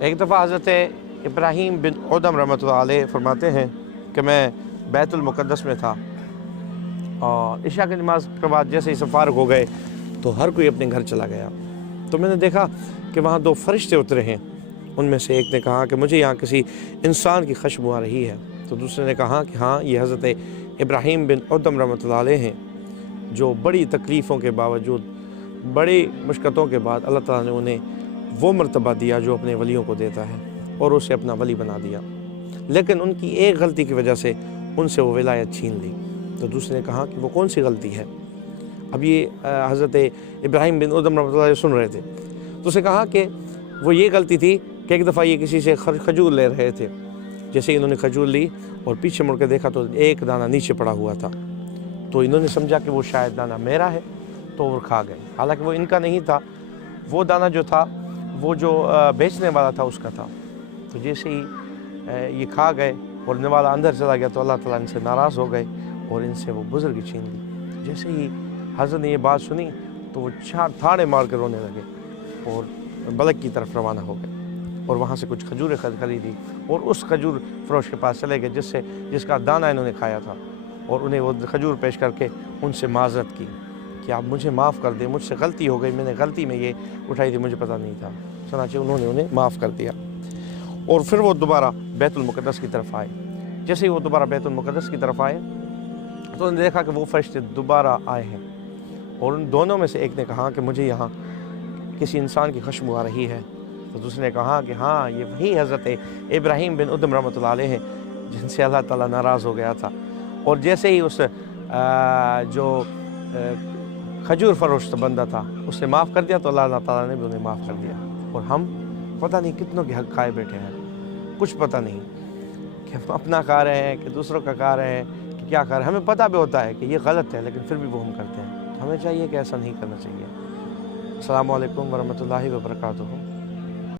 ایک دفعہ حضرت ابراہیم بن ادم رحمۃ اللہ علیہ فرماتے ہیں کہ میں بیت المقدس میں تھا اور عشاء کی نماز کے بعد جیسے ہی فارغ ہو گئے تو ہر کوئی اپنے گھر چلا گیا۔ تو میں نے دیکھا کہ وہاں دو فرشتے اترے ہیں۔ ان میں سے ایک نے کہا کہ مجھے یہاں کسی انسان کی خوشبو آ رہی ہے، تو دوسرے نے کہا کہ ہاں یہ حضرت ابراہیم بن ادم رحمۃ اللہ علیہ ہیں، جو بڑی تکلیفوں کے باوجود، بڑی مشقتوں کے بعد اللہ تعالیٰ نے انہیں وہ مرتبہ دیا جو اپنے ولیوں کو دیتا ہے اور اسے اپنا ولی بنا دیا، لیکن ان کی ایک غلطی کی وجہ سے ان سے وہ ولایت چھین لی۔ تو دوسرے نے کہا کہ وہ کون سی غلطی ہے؟ اب یہ حضرت ابراہیم بن ادم رحمۃ اللہ علیہ سن رہے تھے، تو اسے کہا کہ وہ یہ غلطی تھی کہ ایک دفعہ یہ کسی سے کھجور لے رہے تھے، جیسے ہی انہوں نے کھجور لی اور پیچھے مڑ کے دیکھا تو ایک دانہ نیچے پڑا ہوا تھا، تو انہوں نے سمجھا کہ وہ شاید دانہ میرا ہے تو وہ کھا گئے، حالانکہ وہ ان کا نہیں تھا، وہ دانہ جو تھا وہ جو بیچنے والا تھا اس کا تھا۔ تو جیسے ہی یہ کھا گئے اور نوالا اندر چلا گیا تو اللہ تعالیٰ ان سے ناراض ہو گئے اور ان سے وہ بزرگی چھین لی۔ جیسے ہی حضرت نے یہ بات سنی تو وہ تھاڑے مار کے رونے لگے اور بلک کی طرف روانہ ہو گئے اور وہاں سے کچھ کھجوریں خریدی اور اس کھجور فروش کے پاس چلے گئے جس کا دانہ انہوں نے کھایا تھا، اور انہیں وہ کھجور پیش کر کے ان سے معذرت کی کہ آپ مجھے معاف کر دیں، مجھ سے غلطی ہو گئی، میں نے غلطی میں یہ اٹھائی تھی، مجھے پتہ نہیں تھا۔ چنانچہ انہوں نے انہیں معاف کر دیا اور پھر وہ دوبارہ بیت المقدس کی طرف آئے۔ جیسے ہی وہ دوبارہ بیت المقدس کی طرف آئے تو انہوں نے دیکھا کہ وہ فرشتے دوبارہ آئے ہیں، اور ان دونوں میں سے ایک نے کہا کہ مجھے یہاں کسی انسان کی خوشبو آ رہی ہے، تو دوسرے نے کہا کہ ہاں یہ وہی حضرت ابراہیم بن ادم رحمۃ اللہ علیہ ہیں جن سے اللہ تعالیٰ ناراض ہو گیا تھا۔ اور جیسے ہی اس جو کھجور فروش بندہ تھا اس نے معاف کر دیا تو اللہ تعالیٰ نے بھی انہیں معاف کر دیا۔ اور ہم پتہ نہیں کتنوں کے حق کھائے بیٹھے ہیں، کچھ پتہ نہیں کہ ہم اپنا کھا رہے ہیں کہ دوسروں کا کھا رہے ہیں کہ کیا کھا رہے ہیں، ہمیں پتہ بھی ہوتا ہے کہ یہ غلط ہے لیکن پھر بھی وہ ہم کرتے ہیں۔ ہمیں چاہیے کہ ایسا نہیں کرنا چاہیے۔ السلام علیکم ورحمۃ اللہ وبرکاتہ۔